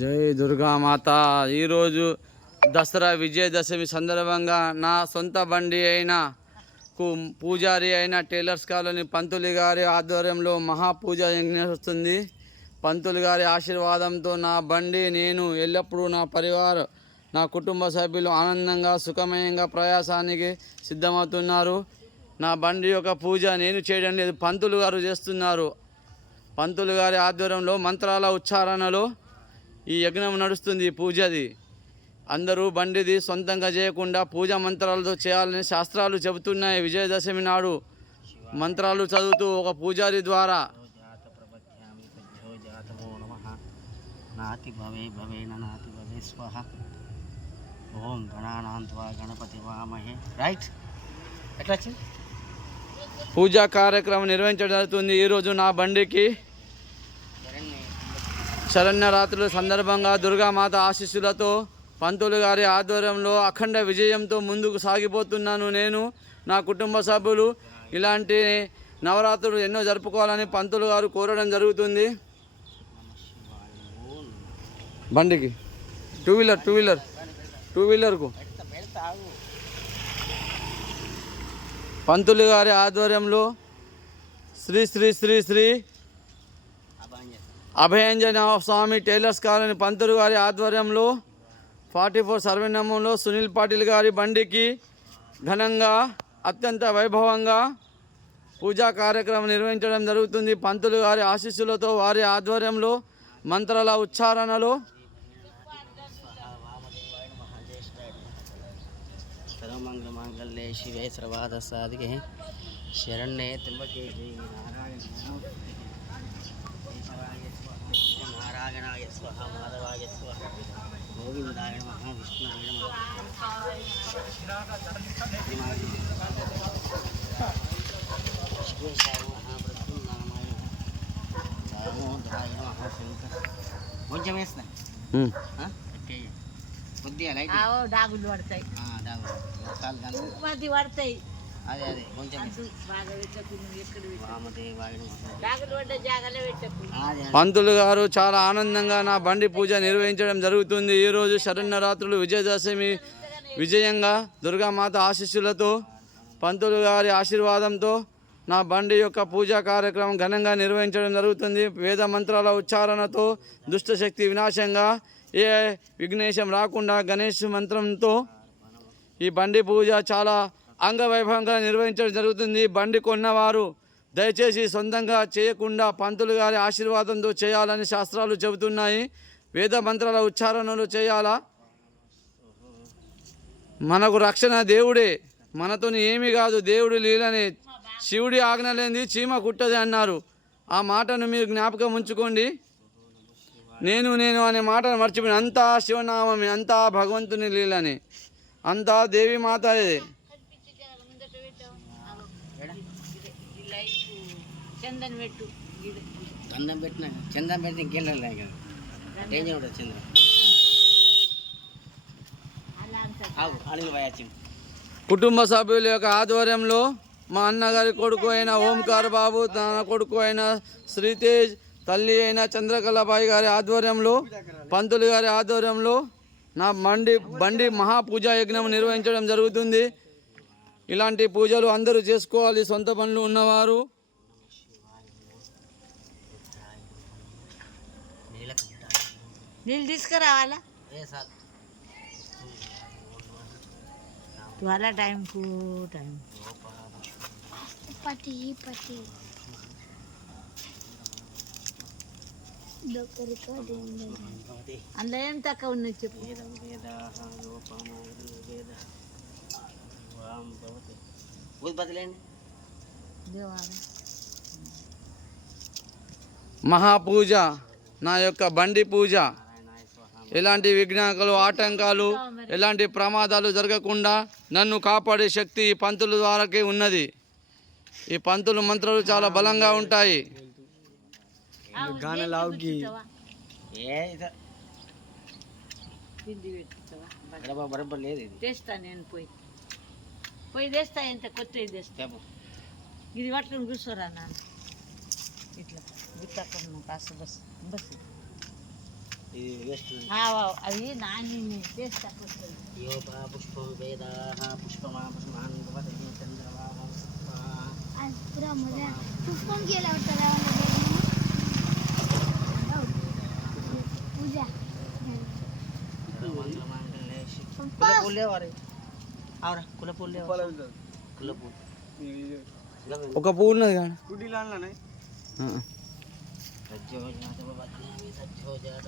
జై దుర్గామాత. ఈరోజు దసరా విజయదశమి సందర్భంగా నా సొంత బండి అయిన పూజారి అయిన టైలర్స్ కాలనీ పంతులు గారి ఆధ్వర్యంలో మహాపూజ వస్తుంది. పంతులు గారి ఆశీర్వాదంతో నా బండి నేను ఎల్లప్పుడూ నా పరివారం నా కుటుంబ సభ్యులు ఆనందంగా సుఖమయంగా ప్రయాసానికి సిద్ధమవుతున్నారు. నా బండి యొక్క పూజ నేను చేయడం లేదు, పంతులు గారు చేస్తున్నారు. పంతులు గారి ఆధ్వర్యంలో మంత్రాల ఉచ్చారణలో ఈ యజ్ఞం నడుస్తుంది. పూజది అందరూ బండిది సొంతంగా చేయకుండా పూజా మంత్రాలతో చేయాలని శాస్త్రాలు చెబుతున్నాయి. విజయదశమి నాడు మంత్రాలు చదువుతూ ఒక పూజారి ద్వారా నాతి భవే భవేన నాతి భవే స్వహ ఓం గణానాంత్వా గణపతి వామహే. రైట్, ఎట్లా వచ్చింది? పూజా కార్యక్రమం నిర్వహించడం జరుగుతుంది. ఈరోజు నా బండికి శరణ్యరాత్రుల సందర్భంగా దుర్గామాత ఆశీస్సులతో పంతులు గారి ఆధ్వర్యంలో అఖండ విజయంతో ముందుకు సాగిపోతున్నాను. నేను నా కుటుంబ సభ్యులు ఇలాంటి నవరాత్రులు ఎన్నో జరుపుకోవాలని పంతులు గారు కోరడం జరుగుతుంది. బండికి టూ వీలర్కు పంతులు గారి ఆధ్వర్యంలో శ్రీ శ్రీ శ్రీ శ్రీ అభయాంజనేయ స్వామి టైలర్స్ కాలనీ పంతులు గారి ఆధ్వర్యంలో 44 సర్వనామంలో సునీల్ పాటిల్ గారి బండికి ఘనంగా అత్యంత వైభవంగా పూజా కార్యక్రమం నిర్వహించడం జరుగుతుంది. పంతులు గారి ఆశీస్సులతో వారి ఆధ్వర్యంలో మంత్రాల ఉచ్చారణలో సర్వమంగళమాంగళ్యే శివే సర్వార్థసాధికే శరణ్యే త్ర్యంబకే నారాయణాయ స్వహ మాధవాయ స్వహ గోవిందాయ నమః విష్ణువే నమః శివేశాయ నమః ప్రద్యుమ్నాయ దామోదరాయ నమః శంకర. కొంచెం వేస్తా కొద్దిగా లైట్ డాగులు పడతాయి, పడతాయి. అదే అదే కొంచెం పంతులు గారు చాలా ఆనందంగా నా బండి పూజ నిర్వహించడం జరుగుతుంది. ఈరోజు శరణ్యరాత్రులు విజయదశమి విజయంగా దుర్గామాత ఆశీస్సులతో పంతులు గారి ఆశీర్వాదంతో నా బండి యొక్క పూజా కార్యక్రమం ఘనంగా నిర్వహించడం జరుగుతుంది. వేద మంత్రాల ఉచ్చారణతో దుష్టశక్తి వినాశంగా ఏ విఘ్నేశం రాకుండా గణేష్ మంత్రంతో ఈ బండి పూజ చాలా అంగవైభవంగా నిర్వహించడం జరుగుతుంది. బండి కొన్నవారు దయచేసి సొంతంగా చేయకుండా పంతులు గారి ఆశీర్వాదంతో చేయాలని శాస్త్రాలు చెబుతున్నాయి. వేద మంత్రాల ఉచ్చారణలు చేయాలా. మనకు రక్షణ దేవుడే, మనతోని ఏమీ కాదు, దేవుడి లీలని. శివుడి ఆజ్ఞ లేనిది చీమ కుట్టది అన్నారు. ఆ మాటను మీరు జ్ఞాపకం ఉంచుకోండి. నేను అనే మాటను మర్చిపోయిన. అంతా శివనామమే, అంతా భగవంతుని లీలని, అంతా దేవి మాతయే. చందన్ పెట్టు, చందం పెట్టిన చందం పెట్టి ఇంకెళ్ళలే కదా, డేంజర్ ఉంటుంది చంద్రం. కుటుంబ సభ్యుల యొక్క ఆధ్వర్యంలో మా అన్నగారి కొడుకు అయిన ఓంకార్ బాబు, తన కొడుకు అయిన శ్రీతేజ్, తల్లి అయిన చంద్రకళాబాయి గారి ఆధ్వర్యంలో పంతులు గారి ఆధ్వర్యంలో నా బండి మహాపూజా యజ్ఞం నిర్వహించడం జరుగుతుంది. ఇలాంటి పూజలు అందరూ చేసుకోవాలి, సొంత పనులు ఉన్నవారు. నీళ్ళు తీసుకురావాలా వాళ్ళ టైంకు టైం. అందులో ఏం తక్కువ ఉన్నది చెప్పు. మహాపూజ నా యొక్క బండి పూజ ఎలాంటి విఘ్నాలు ఆటంకాలు ఎలాంటి ప్రమాదాలు జరగకుండా నన్ను కాపాడే శక్తి ఈ పంతుల ద్వారాకే ఉన్నది. ఈ పంతులు మంత్రాలు చాలా బలంగా ఉంటాయి. తెస్తా నేను పోయి తెస్తా. ఎంత కొత్త తెస్తా. ఇది పట్టుకుని కూర్చోరా నాన్న ఇట్లా. గుర్తకుండా కాస్త బస్ బస్ ఇది వేస్ట్ అవి నాని టేస్ట్ తక్కువ వస్తుంది. యోపా పుష్పం వేదాః పుష్పమా పుష్పాన్ భవతి చంద్రమా पुष्पम केला होता पूजा कुलपूल లేవారే అవురా కులపూల్ లేవా కులపూల్ ఒక పువ్వు ఉన్నది కానీ సజ్జో జాత బద్నామి సజ్జో జాత